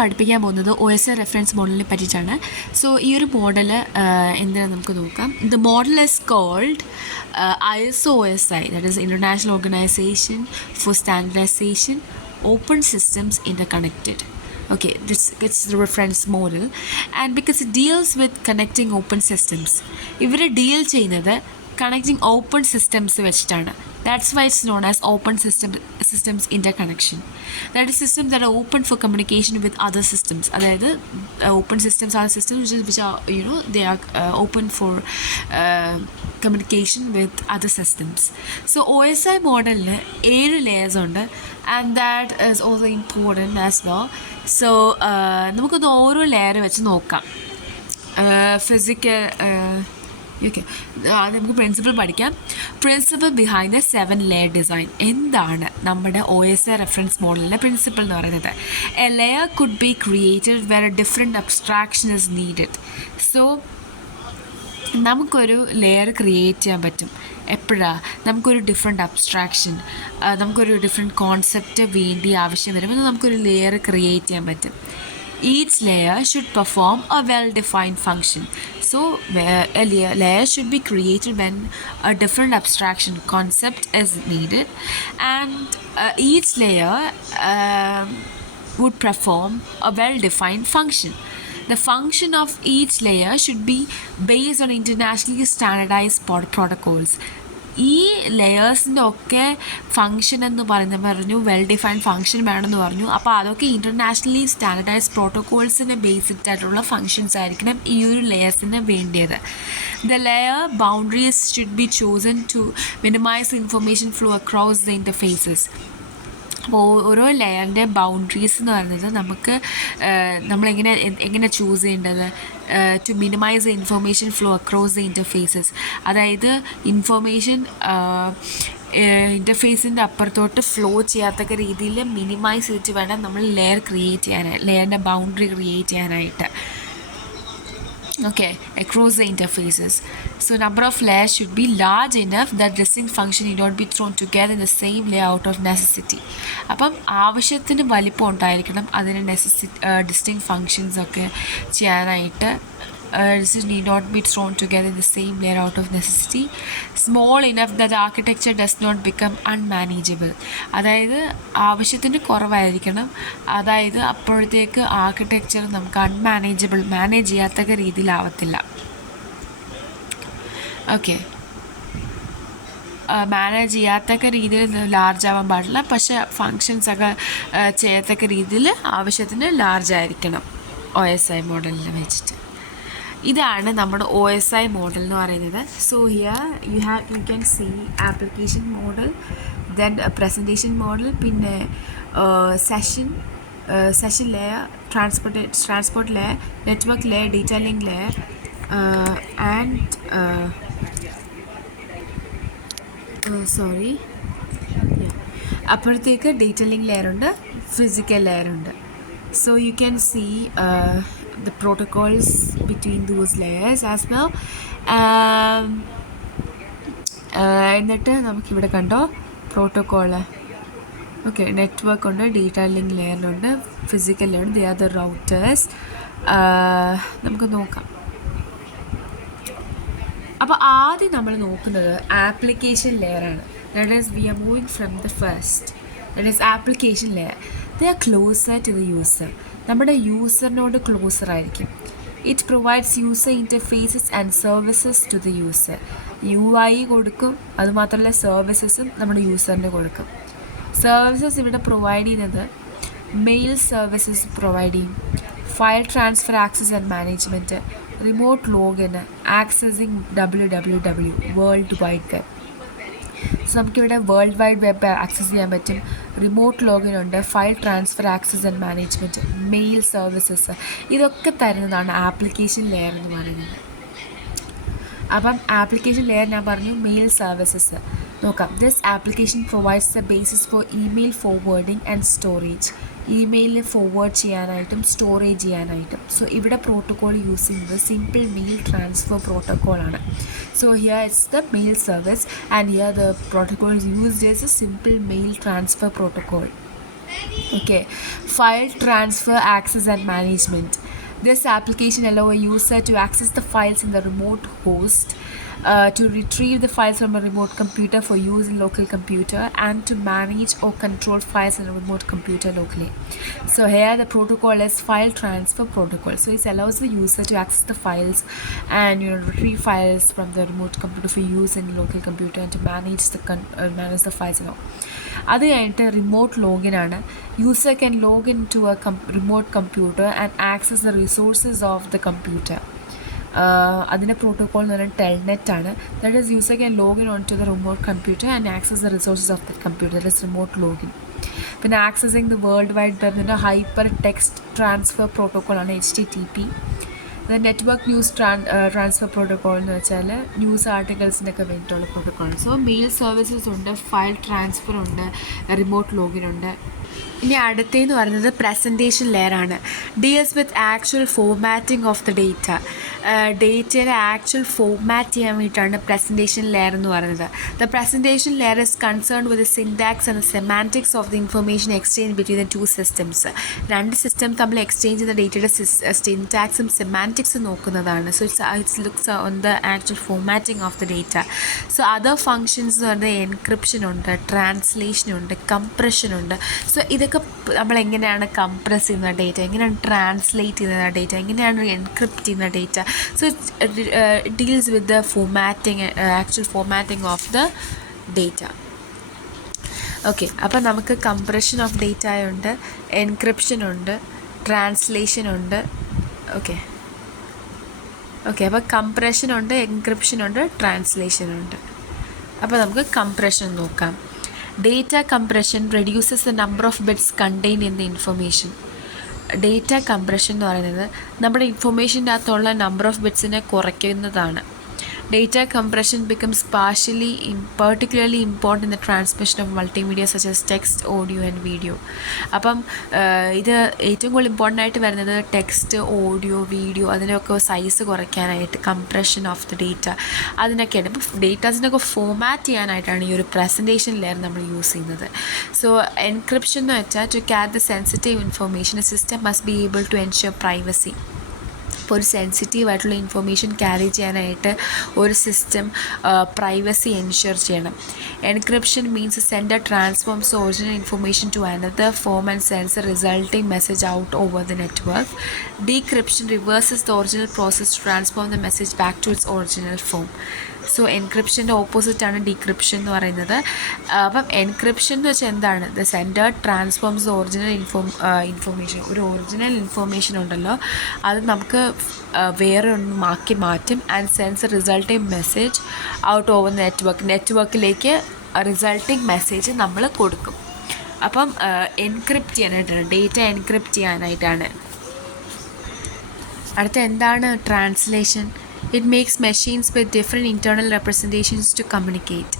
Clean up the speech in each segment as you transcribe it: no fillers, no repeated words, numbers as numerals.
പഠിപ്പിക്കാൻ പോകുന്നത് OSI reference മോഡലിനെ പറ്റിയിട്ടാണ്. സോ ഈ ഒരു മോഡൽ എന്തിനാണ് നമുക്ക് നോക്കാം. The model is called ISO OSI, that is international organisation for standardisation open systems interconnected. Okay, it's the reference model, and because it deals with connecting open systems. ഇവര് deal ചെയ്യുന്നത് connecting open systems വെച്ചിട്ടാണ്. That's why it's known as open systems interconnection. That is systems that are open for communication with other systems. അതായത് open systems are systems which are, they are open for communication with other systems. So OSI മോഡലിൽ 7 layers ഉണ്ട്, and that is also important as well. So നമുക്കൊന്ന് ഓരോ layer വെച്ച് നോക്കാം. Physical നമുക്ക് principle പഠിക്കാം. Principle behind the 7 layer design. എന്താണ് നമ്മുടെ OSI റെഫറൻസ് മോഡലിൻ്റെ പ്രിൻസിപ്പിൾ എന്ന് പറയുന്നത്? A layer could be created where a different abstraction is needed. So നമുക്കൊരു ലെയർ ക്രിയേറ്റ് ചെയ്യാൻ പറ്റും എപ്പോഴാണ്? നമുക്കൊരു ഡിഫറെൻറ്റ് അബ്സ്ട്രാക്ഷൻ, നമുക്കൊരു ഡിഫറെൻറ്റ് കോൺസെപ്റ്റ് വേണ്ടി ആവശ്യം വരുമ്പോൾ നമുക്കൊരു ലെയർ ക്രിയേറ്റ് ചെയ്യാൻ പറ്റും. Each layer should perform a well-defined function. So a layer should be created when a different abstraction concept is needed, and each layer would perform a well-defined function. The function of each layer should be based on internationally standardized protocols. ഈ ലെയേഴ്സിൻ്റെ ഒക്കെ function എന്ന് പറഞ്ഞു, well defined function വേണമെന്ന് പറഞ്ഞു. അപ്പോൾ അതൊക്കെ internationally standardised പ്രോട്ടോകോൾസിന് based ആയിട്ടുള്ള ഫങ്ഷൻസ് ആയിരിക്കണം ഈ ഒരു ലെയേഴ്സിന് വേണ്ടിയത്. The layer boundaries should be chosen to minimise information flow across the interfaces. അപ്പോൾ ഓരോ ലെയറിൻ്റെ ബൗണ്ടറീസ് എന്ന് പറയുന്നത് നമ്മളെങ്ങനെ ചൂസ് ചെയ്യേണ്ടത്? To minimise the information flow across the interfaces. അതായത് ഇൻഫർമേഷൻ ഇൻ്റർഫേസിൻ്റെ അപ്പുറത്തോട്ട് ഫ്ലോ ചെയ്യാത്തക്ക രീതിയിൽ മിനിമൈസ് ചെയ്തിട്ട് വേണം നമ്മൾ ലെയറിൻ്റെ ബൗണ്ടറി ക്രിയേറ്റ് ചെയ്യാനായിട്ട്. Okay, across the interfaces. So number of layers should be large enough that distinct function need not be thrown together in the same layer out of necessity. അപ്പം ആവശ്യത്തിന് വലിപ്പം ഉണ്ടായിരിക്കണം അതിന് ഡിസ്റ്റിങ് ഫങ്ഷൻസ് ഒക്കെ ചെയ്യാനായിട്ട്. Need not be thrown together in the same layer out of necessity. Small enough that the architecture does not become unmanageable. അതായത് ആവശ്യത്തിന് കുറവായിരിക്കണം. അതായത് അപ്പോഴത്തേക്ക് ആർക്കിടെക്ചർ നമുക്ക് മാനേജ് ചെയ്യാത്തക്ക രീതിയിലാവത്തില്ല. ഓക്കെ, മാനേജ് ചെയ്യാത്തക്ക രീതിയിൽ ലാർജ് ആവാൻ പാടില്ല, പക്ഷേ ഫങ്ഷൻസ് ഒക്കെ ചെയ്യത്തക്ക രീതിയിൽ ആവശ്യത്തിന് ലാർജ് ആയിരിക്കണം OSI മോഡലിനെ വെച്ചിട്ട്. ഇതാണ് നമ്മുടെ OSI മോഡൽ എന്ന് പറയുന്നത്. So here you can see application model, then presentation model, പിന്നെ session layer, transport layer, network layer, data link layer, and അപ്പോഴത്തേക്ക് ഡേറ്റ ലിങ്ക് ലെയർ ഉണ്ട്, ഫിസിക്കൽ ലെയർ ഉണ്ട്. So you can see the protocols between those layers as well. എന്നിട്ട് നമുക്കിവിടെ കണ്ടോ protocol. Okay, network ഉണ്ട്, data link ലെയറിലുണ്ട്, physical layer, they are the routers. നമുക്ക് നോക്കാം. അപ്പോൾ ആദ്യം നമ്മൾ നോക്കുന്നത് ആപ്ലിക്കേഷൻ ലെയറാണ്. That is we are moving from the first. That is application layer. They are closer to the user. നമ്മുടെ യൂസറിനോട് ക്ലോസർ ആയിരിക്കും. It provides user interfaces and services to the user. UI കൊടുക്കും, അതുമാത്രമല്ല സർവീസസും നമ്മുടെ യൂസറിന് കൊടുക്കും. സർവീസസ് ഇവിടെ provide ചെയ്യുന്നത് mail services provide ചെയ്യും, file transfer access and management, remote login, accessing www world wide web. So നമുക്കിവിടെ വേൾഡ് വൈഡ് വെബ് ആക്സസ് ചെയ്യാൻ പറ്റും, റിമോട്ട് ലോഗിനുണ്ട്, file transfer access and management, mail services, ഇതൊക്കെ തരുന്നതാണ് ആപ്ലിക്കേഷൻ ലെയർ എന്ന് പറയുന്നത്. അപ്പം ആപ്ലിക്കേഷൻ ലെയർ ഞാൻ പറഞ്ഞു മെയിൽ സർവീസസ് നോക്കാം. This application provides the basis for email forwarding and storage. ഇമെയിലിൽ ഫോർവേഡ് ചെയ്യാനായിട്ടും സ്റ്റോറേജ് ചെയ്യാനായിട്ടും. സോ ഇവിടെ പ്രോട്ടോക്കോൾ യൂസ് ചെയ്യുന്നത് സിമ്പിൾ മെയിൽ ട്രാൻസ്ഫർ പ്രോട്ടോക്കോളാണ്. So here it's the mail service and here the protocol used is a simple mail transfer protocol. Okay, file transfer, access and management. This application allows a user to access the files in the remote host, to retrieve the files from a remote computer for use in local computer, and to manage or control files in a remote computer locally. So here the protocol is file transfer protocol. So it allows the user to access the files and retrieve files from the remote computer for use in local computer and to manage the files and all. അത് കഴിഞ്ഞിട്ട് remote login ആണ്. User can log in to a remote computer and access the resources of the computer. അതിൻ്റെ protocol എന്ന് പറയുന്നത് telnet ആണ്. That is user can login on to the remote computer and access the resources of the computer. That is remote login. പിന്നെ accessing the world wide വെബിൻ്റെ hyper text transfer പ്രോട്ടോകോളാണ് HTTP. Network news transfer protocol എന്ന് വെച്ചാൽ news ആർട്ടിക്കിൾസിനൊക്കെ വേണ്ടിയിട്ടുള്ള പ്രോട്ടോക്കോളാണ്. So mail services ഉണ്ട്, file transfer ഉണ്ട്, remote login ഉണ്ട്. ഇനി അടുത്തതെന്ന് പറയുന്നത് പ്രസൻറ്റേഷൻ ലെയറാണ്. Deals with actual formatting of the data. ഡേറ്റയുടെ ആക്ച്വൽ ഫോർമാറ്റ് ചെയ്യാൻ വേണ്ടിയിട്ടാണ് പ്രസൻറ്റേഷൻ ലെയർ എന്ന് പറയുന്നത്. The presentation layer is concern with the syntax and semantics of the information exchange between the two systems. രണ്ട് സിസ്റ്റം തമ്മിൽ exchange ചെയ്യുന്ന ഡേറ്റയുടെ സിൻടാക്സും സെമാൻറ്റിക്സും നോക്കുന്നതാണ്. So it's looks on the actual formatting of the data. So other functions എന്ന് പറയുന്നത് എൻക്രിപ്ഷനുണ്ട്, ട്രാൻസ്ലേഷനുണ്ട്, കംപ്രഷനുണ്ട്. So ഇതൊക്കെ നമ്മളെങ്ങനെയാണ് കംപ്രസ് ചെയ്യുന്ന ഡേറ്റ, എങ്ങനെയാണ് ട്രാൻസ്ലേറ്റ് ചെയ്യുന്ന ഡേറ്റ, എങ്ങനെയാണ് എൻക്രിപ്റ്റ് ചെയ്യുന്ന data. So it deals with the formatting, actual formatting of the data. Okay, അപ്പോൾ നമുക്ക് കംപ്രഷൻ ഓഫ് ഡേറ്റ ഉണ്ട്, എൻക്രിപ്ഷനുണ്ട്, ട്രാൻസ്ലേഷനുണ്ട്. ഓക്കെ, അപ്പോൾ കംപ്രഷനുണ്ട്, എൻക്രിപ്ഷനുണ്ട്, ട്രാൻസ്ലേഷനുണ്ട്. അപ്പോൾ നമുക്ക് കംപ്രഷൻ നോക്കാം. Data compression reduces the number of bits contained in the information. Data compression എന്ന് പറയുന്നത് നമ്മുടെ ഇൻഫർമേഷൻ്റെ അകത്തുള്ള നമ്പർ ഓഫ് ബിറ്റ്സിനെ കുറയ്ക്കുന്നതാണ്. Data compression becomes particularly important in the transmission of multimedia such as text, audio and video. അപ്പം ഇത് ഏറ്റവും കൂടുതൽ ഇമ്പോർട്ടൻ്റ് ആയിട്ട് വരുന്നത് ടെക്സ്റ്റ്, ഓഡിയോ, വീഡിയോ അതിനൊക്കെ സൈസ് കുറയ്ക്കാനായിട്ട്, കംപ്രഷൻ ഓഫ് ദ ഡേറ്റ അതിനൊക്കെയാണ്. ഇപ്പോൾ ഡേറ്റാസിനൊക്കെ ഫോർമാറ്റ് ചെയ്യാനായിട്ടാണ് ഈ ഒരു പ്രസൻറ്റേഷൻ ലെയർ നമ്മൾ യൂസ് ചെയ്യുന്നത്. സോ എൻക്രിപ്ഷൻ എന്ന് വെച്ചാൽ to catch the sensitive information a system must be able to ensure privacy. ഇപ്പോൾ ഒരു സെൻസിറ്റീവായിട്ടുള്ള ഇൻഫർമേഷൻ ക്യാരി ചെയ്യാനായിട്ട് ഒരു സിസ്റ്റം പ്രൈവസി എൻഷ്യൂർ ചെയ്യണം. Encryption means sender transforms original information to another form and sends a resulting message out over the network. Decryption reverses the original process to transform the message back to its original form. So എൻക്രിപ്ഷൻ്റെ ഓപ്പോസിറ്റാണ് decryption എന്ന് പറയുന്നത്. അപ്പം encryption എന്ന് വെച്ചാൽ എന്താണ്? The sender transforms original information. ഒരു original information ഉണ്ടല്ലോ, അത് നമുക്ക് വേറെ ഒന്നുമാക്കി മാറ്റും. And sends resulting message out over നെറ്റ്വർക്കിലേക്ക് റിസൾട്ടിംഗ് മെസ്സേജ് നമ്മൾ കൊടുക്കും. അപ്പം എൻക്രിപ്റ്റ് ചെയ്യാനായിട്ടാണ്, ഡേറ്റ എൻക്രിപ്റ്റ് ചെയ്യാനായിട്ടാണ്. അടുത്ത എന്താണ് translation? It makes machines with different internal representations to communicate.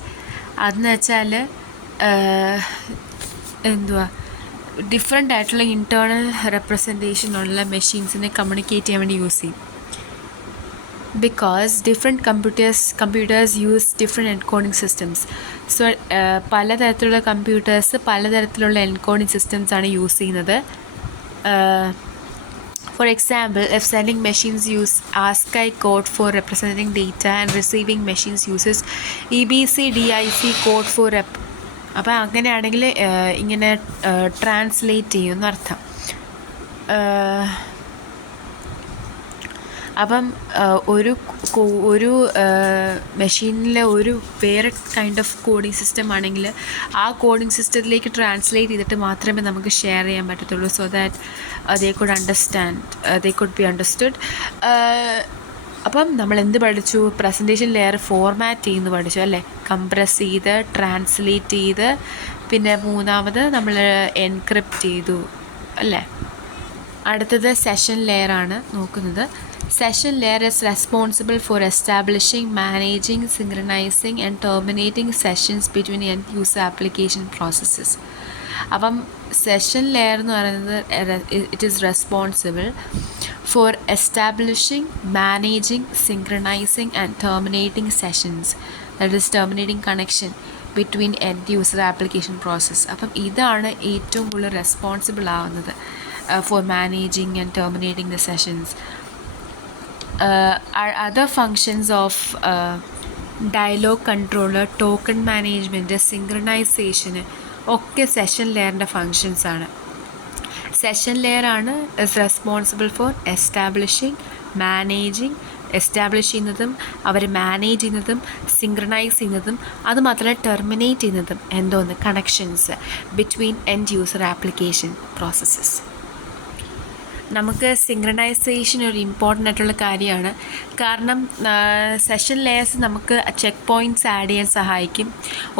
അതെന്ന് വെച്ചാൽ ഡിഫറെൻ്റ് ആയിട്ടുള്ള ഇൻറ്റേർണൽ റെപ്രസെൻറ്റേഷനുള്ള മെഷീൻസിനെ കമ്മ്യൂണിക്കേറ്റ് ചെയ്യാൻ വേണ്ടി യൂസ് ചെയ്യും. Because different computers use different encoding systems. So പലതരത്തിലുള്ള കമ്പ്യൂട്ടേഴ്സ് പലതരത്തിലുള്ള എൻകോഡിങ് സിസ്റ്റംസാണ് യൂസ് ചെയ്യുന്നത്. For example, if sending machines use ASCII code for representing data and receiving machines uses EBCDIC code for അപ്പോൾ അങ്ങനെയാണെങ്കിൽ ഇങ്ങനെ translate ചെയ്യുമെന്നർത്ഥം. അപ്പം ഒരു മെഷീനിലെ ഒരു വേറെ കൈൻഡ് ഓഫ് കോഡിങ് സിസ്റ്റം ആണെങ്കിൽ ആ കോഡിങ് സിസ്റ്റത്തിലേക്ക് ട്രാൻസ്ലേറ്റ് ചെയ്തിട്ട് മാത്രമേ നമുക്ക് ഷെയർ ചെയ്യാൻ പറ്റത്തുള്ളൂ. So that they could be understood. അപ്പം നമ്മൾ എന്ത് പഠിച്ചു? പ്രസൻറ്റേഷൻ ലെയർ ഫോർമാറ്റ് ചെയ്യുന്നു പഠിച്ചു അല്ലേ? കംപ്രസ് ചെയ്ത്, ട്രാൻസ്ലേറ്റ് ചെയ്ത്, പിന്നെ മൂന്നാമത് നമ്മൾ എൻക്രിപ്റ്റ് ചെയ്തു അല്ലേ? അടുത്തത് സെഷൻ ലെയറാണ് നോക്കുന്നത്. Session layer is responsible for establishing, managing, synchronizing and terminating sessions between end-user application processes. അപ്പം സെഷൻ ലെയർ എന്ന് പറയുന്നത് it is responsible for establishing, managing, synchronising and terminating sessions. That is terminating connection between end user application process. അപ്പം ഇതാണ് ഏറ്റവും കൂടുതൽ responsible ആവുന്നത് for managing and terminating the sessions. Other functions of dialogue controller, token management, synchronisation ഒക്കെ session ലെയറിൻ്റെ ഫങ്ഷൻസാണ്. Session ലെയറാണ് is responsible for establish ചെയ്യുന്നതും അവർ മാനേജ് ചെയ്യുന്നതും സിങ്ക്രണൈസ് ചെയ്യുന്നതും അതുമാത്രമല്ല ടെർമിനേറ്റ് ചെയ്യുന്നതും എന്തോന്ന് connections between end user application processes. നമുക്ക് സിങ്ക്രണൈസേഷൻ ഒരു ഇമ്പോർട്ടൻ്റ് ആയിട്ടുള്ള കാര്യമാണ്. കാരണം സെഷൻ ലെയേഴ്സ് നമുക്ക് ചെക്ക് പോയിൻറ്റ്സ് ആഡ് ചെയ്യാൻ സഹായിക്കും.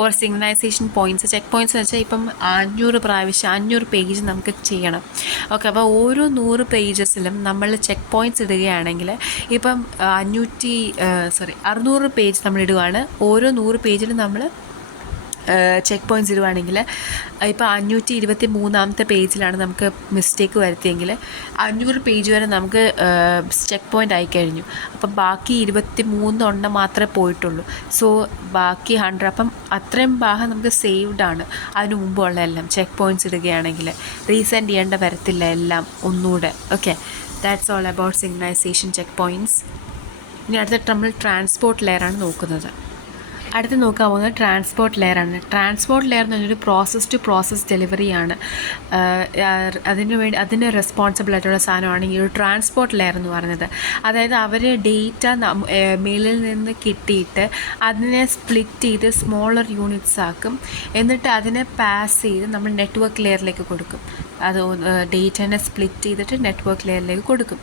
Or synchronisation points, check points എന്ന് വെച്ചാൽ ഇപ്പം 500 പേജ് നമുക്ക് ചെയ്യണം. ഓക്കെ, അപ്പോൾ ഓരോ 100 പേജസിലും നമ്മൾ ചെക്ക് പോയിൻറ്റ്സ് ഇടുകയാണെങ്കിൽ ഇപ്പം 600 പേജ് നമ്മൾ ഇടുകയാണ്. ഓരോ 100 പേജിലും നമ്മൾ ചെക്ക് പോയിൻറ്റ്സ് ഇടുവാണെങ്കിൽ ഇപ്പോൾ 523 പേജിലാണ് നമുക്ക് മിസ്റ്റേക്ക് വരുത്തിയെങ്കിൽ 500 പേജ് വരെ നമുക്ക് ചെക്ക് പോയിൻ്റ് ആയിക്കഴിഞ്ഞു. അപ്പം ബാക്കി 23 മാത്രമേ പോയിട്ടുള്ളൂ. സോ ബാക്കി 100, അപ്പം അത്രയും ഭാഗം നമുക്ക് സേവ്ഡ് ആണ്. അതിന് മുമ്പുള്ള എല്ലാം ചെക്ക് പോയിൻറ്റ്സ് ഇടുകയാണെങ്കിൽ റീസെൻഡ് ചെയ്യേണ്ട വരത്തില്ല എല്ലാം ഒന്നുകൂടെ. Okay, that's all about synchronisation check points. ഇനി അടുത്ത നമ്മൾ ട്രാൻസ്പോർട്ട് ലെയറാണ് നോക്കുന്നത്. അടുത്ത് നോക്കാൻ പോകുന്നത് ട്രാൻസ്പോർട്ട് ലെയറാണ്. ട്രാൻസ്പോർട്ട് ലെയർ എന്ന് പറഞ്ഞൊരു പ്രോസസ് ടു പ്രോസസ് ഡെലിവറിയാണ്. അതിന് റെസ്പോൺസിബിൾ ആയിട്ടുള്ള സാധനമാണ് ഈ ഒരു ട്രാൻസ്പോർട്ട് ലെയർ എന്ന് പറയുന്നത്. അതായത് അവർ ഡേറ്റ മെയിലിൽ നിന്ന് കിട്ടിയിട്ട് അതിനെ സ്പ്ലിറ്റ് ചെയ്ത് സ്മോളർ യൂണിറ്റ്സ് ആക്കും. എന്നിട്ട് അതിനെ പാസ് ചെയ്ത് നമ്മൾ നെറ്റ്വർക്ക് ലെയറിലേക്ക് കൊടുക്കും. അത് ഡേറ്റനെ സ്പ്ലിറ്റ് ചെയ്തിട്ട് നെറ്റ്വർക്ക് ലെയറിലേക്ക് കൊടുക്കും.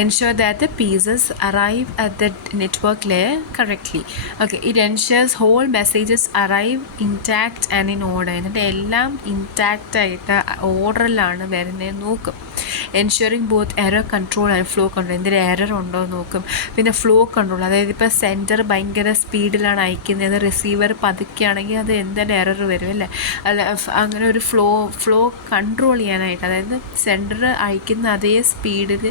ensure that the pieces arrive at the network layer correctly. Okay, it ensures whole messages arrive intact and in order. എന്നിട്ട് എല്ലാം ഇൻടാക്റ്റ് ആയിട്ട് ഓർഡറിലാണ് വരുന്നത് നോക്കും. Ensuring both error control and flow control. എന്തൊരു എറർ ഉണ്ടോ എന്ന് നോക്കും. പിന്നെ ഫ്ലോ കൺട്രോൾ, അതായത് ഇപ്പോൾ സെൻറ്റർ ഭയങ്കര സ്പീഡിലാണ് അയക്കുന്നത്, റിസീവർ പതുക്കെയാണെങ്കിൽ അത് എന്തെങ്കിലും എറർ വരും അല്ലേ. അല്ല, അങ്ങനെ ഒരു ഫ്ലോ കൺട്രോൾ ചെയ്യാനായിട്ട്, അതായത് സെൻറ്റർ അയക്കുന്ന അതേ സ്പീഡിൽ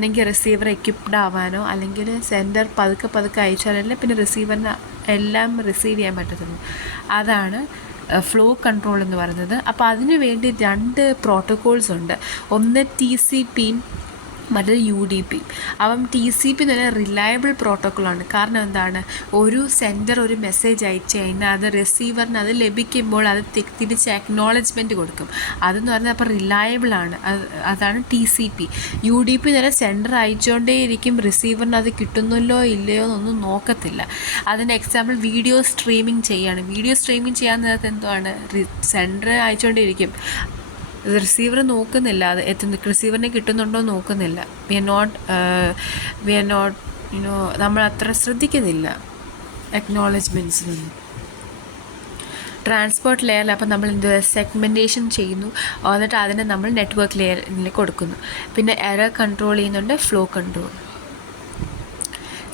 ഒന്നെങ്കിൽ റിസീവർ എക്യുപ്ഡ് ആവാനോ അല്ലെങ്കിൽ സെൻറ്റർ പതുക്കെ അയച്ചാലല്ലേ പിന്നെ റിസീവറിന് എല്ലാം റിസീവ് ചെയ്യാൻ പറ്റത്തുള്ളൂ. അതാണ് ഫ്ലോ കൺട്രോൾ എന്ന് പറയുന്നത്. അപ്പോൾ അതിനു വേണ്ടി 2 പ്രോട്ടോക്കോൾസ് ഉണ്ട്. ഒന്ന് TCP, മറ്റൊരു UDP. അപ്പം TCP എന്ന് പറഞ്ഞാൽ റിലയബിൾ പ്രോട്ടോക്കോളാണ്. കാരണം എന്താണ്, ഒരു സെൻഡർ ഒരു മെസ്സേജ് അയച്ചു കഴിഞ്ഞാൽ അത് റിസീവറിന് അത് ലഭിക്കുമ്പോൾ അത് തിരിച്ച് അക്നോളജ്മെൻറ്റ് കൊടുക്കും. അതെന്ന് പറഞ്ഞാൽ അപ്പോൾ റിലയബിളാണ്. അതാണ് TCP. UDP എന്ന് പറഞ്ഞാൽ സെൻഡർ അയച്ചുകൊണ്ടേയിരിക്കും, റിസീവറിന് അത് കിട്ടുന്നല്ലോ ഇല്ലയോ എന്നൊന്നും നോക്കത്തില്ല. അതിന് എക്സാമ്പിൾ വീഡിയോ സ്ട്രീമിംഗ് ചെയ്യാണ്. വീഡിയോ സ്ട്രീമിംഗ് ചെയ്യാൻ നേരത്തെ എന്തുവാണ്, സെൻഡർ അയച്ചുകൊണ്ടേയിരിക്കും, റിസീവർ നോക്കുന്നില്ല അത് റിസീവറിന് കിട്ടുന്നുണ്ടോ നോക്കുന്നില്ല. വി ആർ നോട്ട് നമ്മൾ അത്ര ശ്രദ്ധിക്കുന്നില്ല അക്നോളജ്മെൻറ്റ്സിനൊന്നും. ട്രാൻസ്പോർട്ട് ലെയറിൽ അപ്പോൾ നമ്മൾ സെഗ്മെൻറ്റേഷൻ ചെയ്യുന്നു, എന്നിട്ട് അതിനെ നമ്മൾ നെറ്റ്വർക്ക് ലെയറിൽ കൊടുക്കുന്നു. പിന്നെ എറർ കൺട്രോൾ ചെയ്യുന്നുണ്ട്, flow control.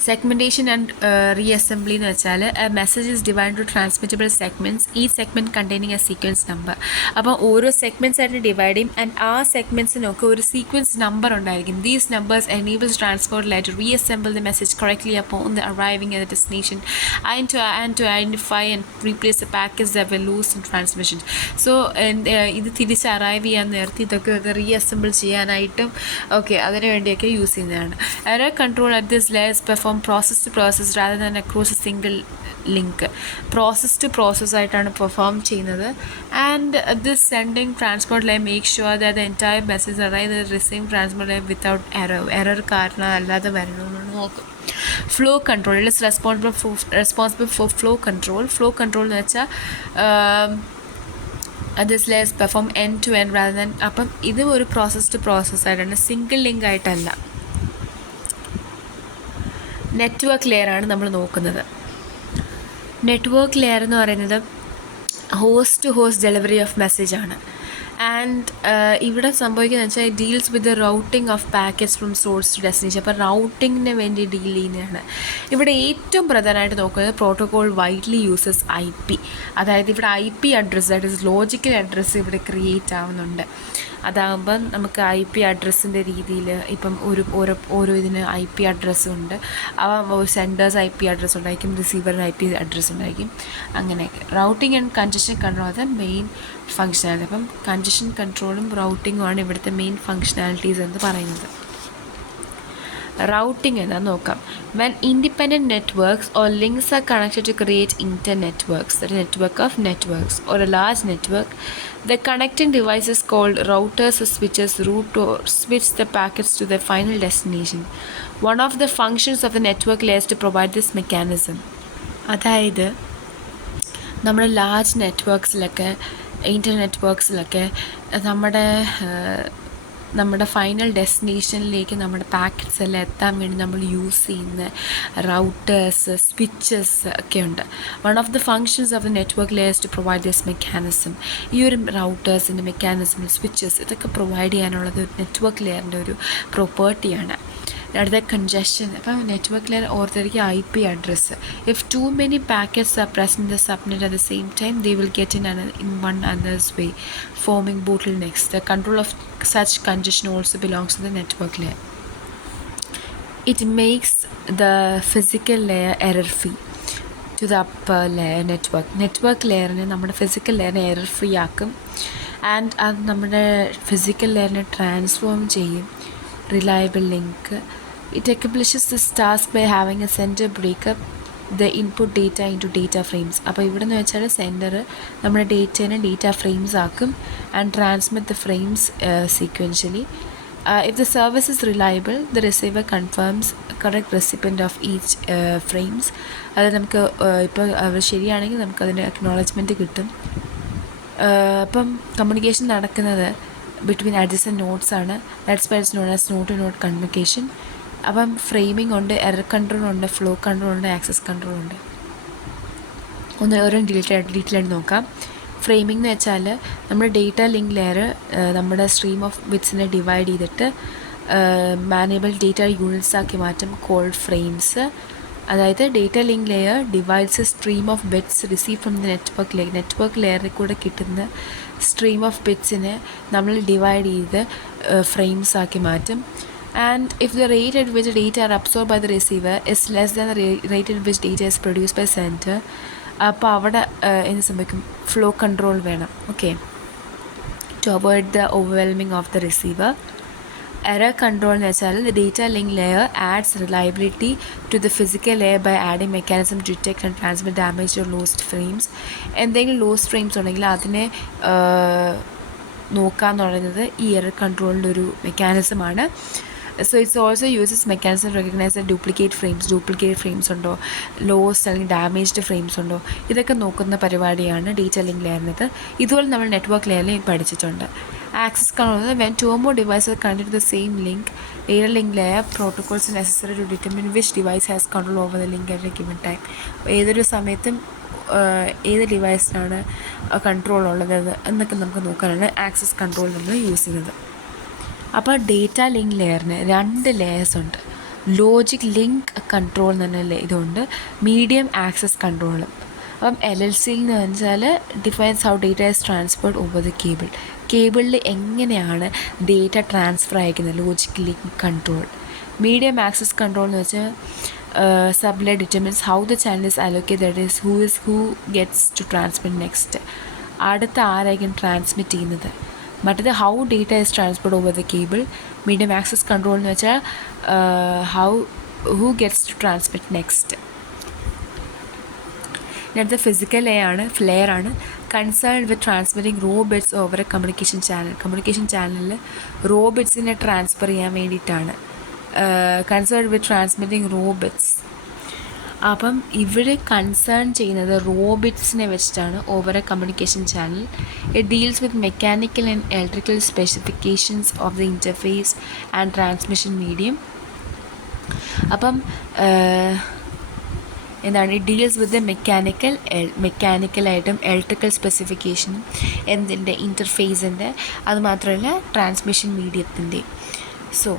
Segmentation and reassembly എന്ന് വെച്ചാൽ message is divide to transmittable segments, ഈ segment containing a sequence number. അപ്പോൾ ഓരോ സെഗ്മെൻറ്റ്സ് ആയിട്ട് ഡിവൈഡ് ചെയ്യും. ആൻഡ് ആ സെഗ്മെൻറ്റ്സിനൊക്കെ ഒരു സീക്വൻസ് നമ്പർ ഉണ്ടായിരിക്കും. These numbers enables transport layer to reassemble the message correctly upon the arriving at the destination and to identify and replace the packets that were lost in transmission. So ഇത് തിരിച്ച് arrive ചെയ്യാൻ നേരത്തെ ഇതൊക്കെ reassemble ചെയ്യാനായിട്ടും അതിന് വേണ്ടിയൊക്കെ use ചെയ്യുന്നതാണ്. Error control at this layers perform process to process rather than across a single link. Process to process ആയിട്ടാണ് പെർഫോം ചെയ്യുന്നത്. And this sending transport layer make sure that the entire message arrive the receiving transport layer without error കാരണം അല്ലാതെ വരണമെന്ന് നോക്കും. Flow control it is responsible for flow control. Flow control എന്ന് വെച്ചാൽ this layers perform end to end rather than, അപ്പം ഇത് ഒരു process to process ആയിട്ടാണ്, സിംഗിൾ ലിങ്ക് ആയിട്ടല്ല. നെറ്റ്വർക്ക് ലെയറാണ് നമ്മൾ നോക്കുന്നത്. നെറ്റ്വർക്ക് ലെയർ എന്ന് പറയുന്നത് host to host delivery of മെസ്സേജാണ്. ആൻഡ് ഇവിടെ സംഭവിക്കുന്നത് വെച്ചാൽ deals with the routing of packets from source to destination. അപ്പോൾ റൗട്ടിങ്ങിന് വേണ്ടി ഡീൽ ചെയ്യുന്നതാണ്. ഇവിടെ ഏറ്റവും പ്രധാനമായിട്ട് നോക്കുന്നത് പ്രോട്ടോകോൾ വൈഡ്ലി യൂസസ് IP. അതായത് ഇവിടെ IP address, that is logical address ഇവിടെ ക്രിയേറ്റ് ആവുന്നുണ്ട്. അതാകുമ്പം നമുക്ക് IP അഡ്രസ്സിൻ്റെ രീതിയിൽ ഇപ്പം ഓരോ ഇതിന് IP അഡ്രസ്സുണ്ട്. സെൻഡേഴ്സ് IP അഡ്രസ്സ് ഉണ്ടായിരിക്കും, റിസീവറിന് IP അഡ്രസ്സ് ഉണ്ടായിരിക്കും. അങ്ങനെയൊക്കെ റൗട്ടിംഗ് ആൻഡ് കൺജഷൻ കൺട്രോൾ അത് മെയിൻ ഫങ്ഷനാലിറ്റി. അപ്പം കൺജഷൻ കൺട്രോളും റൗട്ടിങ്ങുമാണ് ഇവിടുത്തെ മെയിൻ ഫങ്ഷനാലിറ്റീസ് എന്ന് പറയുന്നത്. റൗട്ടിംഗ് എന്താണെന്ന് നോക്കാം. When independent networks or links are connected to create internetworks, the network of networks, or a large network, the connecting device is called routers or switches route or switch the packets to their final destination. One of the functions of the network layer is to provide this mechanism. അതായത് നമ്മുടെ large നെറ്റ്വർക്ക്സിലൊക്കെ നെറ്റ്വർക്ക്സിലൊക്കെ നമ്മുടെ final ഡെസ്റ്റിനേഷനിലേക്ക് നമ്മുടെ packets എല്ലാം എത്താൻ വേണ്ടി നമ്മൾ use ചെയ്യുന്ന routers, switches ഒക്കെ ഉണ്ട്. One of the functions of the network layer to provide this mechanism. ഈ ഒരു റൗട്ടേഴ്സിൻ്റെ മെക്കാനിസം, സ്വിച്ചസ് ഇതൊക്കെ പ്രൊവൈഡ് ചെയ്യാനുള്ളത് ഒരു നെറ്റ്വർക്ക് ലെയറിൻ്റെ ഒരു പ്രോപ്പർട്ടിയാണ്. അടുത്ത കൺജഷൻ. അപ്പം നെറ്റ്വർക്ക് ലെയർ ഓർത്തിരിക്കുക IP address. If too many packets are present in the subnet at the same time they will get in one other's way, forming bottlenecks. The control of such congestion also belongs to the network layer. It makes the physical layer error free to the upper layer network layerനെ നമ്മുടെ physical ലെയറിനെ error free ആക്കും. And അത് നമ്മുടെ physical ലെയറിനെ transform ചെയ്യും. Reliable link. It accomplishes this task by having a sender break up the input data into data frames. അപ്പോൾ ഇവിടെ എന്ന് വെച്ചാൽ sender നമ്മുടെ ഡേറ്റേനെ ഡേറ്റ ഫ്രെയിംസ് ആക്കും and transmit the frames sequentially. If the service is reliable, the receiver confirms correct recipient of each frames. അത് നമുക്ക് ഇപ്പോൾ ശരിയാണെങ്കിൽ നമുക്കതിൻ്റെ അക്നോളജ്മെൻറ്റ് കിട്ടും. ഇപ്പം കമ്മ്യൂണിക്കേഷൻ നടക്കുന്നത് ബിറ്റ്വീൻ അഡ്ജസൻറ്റ് നോട്ട്സ് ആണ്. That's why it's known as node to node communication. അപ്പം ഫ്രെയിമിംഗ് ഉണ്ട്, എറർ കൺട്രോൾ ഉണ്ട്, ഫ്ലോ കൺട്രോൾ ഉണ്ട്, ആക്സസ് കൺട്രോൾ ഉണ്ട്. ഓരോ ഡീറ്റെയിൽ നോക്കാം. ഫ്രെയിമിംഗ് എന്ന് വെച്ചാൽ നമ്മുടെ ഡേറ്റ ലിങ്ക് ലെയർ നമ്മുടെ സ്ട്രീം ഓഫ് ബിറ്റ്സിനെ ഡിവൈഡ് ചെയ്തിട്ട് മാനേബിൾ ഡേറ്റ യൂണിറ്റ്സ് ആക്കി മാറ്റും, കോൾഡ് ഫ്രെയിംസ്. അതായത് data link layer divides stream of bits receive from the network ലെയറിൽ കൂടെ കിട്ടുന്ന സ്ട്രീം ഓഫ് ബിറ്റ്സിനെ നമ്മൾ ഡിവൈഡ് ചെയ്ത് ഫ്രെയിംസ് ആക്കി മാറ്റും. And if the rate at which data are absorbed by the receiver is less than the rate at which data is produced by sender, അപ്പോൾ അവിടെ എന്ത് സംഭവിക്കും? ഫ്ലോ കൺട്രോൾ വേണം. Okay, to avoid the overwhelming of the receiver. Error control എന്ന് വെച്ചാൽ the data link layer adds reliability to the physical layer by adding mechanism to detect and transmit damage or lost frames. എന്തെങ്കിലും lost frames ഉണ്ടെങ്കിൽ അതിനെ നോക്കാന്ന് പറയുന്നത് ഈ error കൺട്രോളിൻ്റെ ഒരു മെക്കാനിസമാണ്. So it's also uses mechanism to recognize the duplicate frames ഉണ്ടോ, ലോസ്റ്റ് അല്ലെങ്കിൽ ഡാമേജ്ഡ് ഫ്രെയിംസ് ഉണ്ടോ, ഇതൊക്കെ നോക്കുന്ന പരിപാടിയാണ് ഡേറ്റ ലിങ്ക് ലെയറിനത്. ഇതുപോലെ നമ്മൾ നെറ്റ്വർക്ക് ലെയറിൽ പഠിച്ചിട്ടുണ്ട്. Access control, when two or more devices are connected to the same link, data link layer protocols are necessary to determine which device has control over the link at a given time. ഏതൊരു സമയത്തും ഏത് ഡിവൈസിനാണ് control ഉള്ളത് എന്നൊക്കെ നമുക്ക് നോക്കാനാണ് access control നമ്മൾ use ചെയ്യുന്നത്. അപ്പോൾ ഡേറ്റ ലിങ്ക് ലെയറിന് 2 ലെയേഴ്സ് ഉണ്ട്. ലോജിക് ലിങ്ക് കൺട്രോൾ എന്ന് പറഞ്ഞ ഇതുണ്ട്, മീഡിയം ആക്സസ് കൺട്രോളും. അപ്പം LLC എന്ന് വെച്ചാൽ defines how data is transferred over the കേബിളിൽ എങ്ങനെയാണ് ഡേറ്റ ട്രാൻസ്ഫർ അയക്കുന്നത്, logic link control. Medium access control എന്ന് വെച്ചാൽ sublayer determines how the channel is allocate, that is who gets to transmit next, അടുത്ത ആരായിരിക്കും ട്രാൻസ്മിറ്റ് ചെയ്യുന്നത്. മറ്റേത് how data is transferred over the cable. Medium access control എന്ന് വെച്ചാൽ who gets to transmit next. അടുത്ത physical layer ആണ് concerned with transmitting raw bits over a communication ചാനലിൽ raw ബിറ്റ്സിനെ ട്രാൻസ്ഫർ ചെയ്യാൻ വേണ്ടിയിട്ടാണ് concerned with transmitting raw bits. അപ്പം ഇവിടെ കൺസേൺ ചെയ്യുന്നത് റോ ബിറ്റ്സിനെ വെച്ചിട്ടാണ് over a communication channel. It deals with mechanical and electrical specifications of the interface and transmission medium. അപ്പം എന്താണ്, ഇറ്റ് ഡീൽസ് വിത്ത് മെക്കാനിക്കലായിട്ടും ഇലക്ട്രിക്കൽ സ്പെസിഫിക്കേഷനും എന്തിൻ്റെ ഇൻ്റർഫേസിൻ്റെ, അതുമാത്രമല്ല ട്രാൻസ്മിഷൻ മീഡിയത്തിൻ്റെ. സോ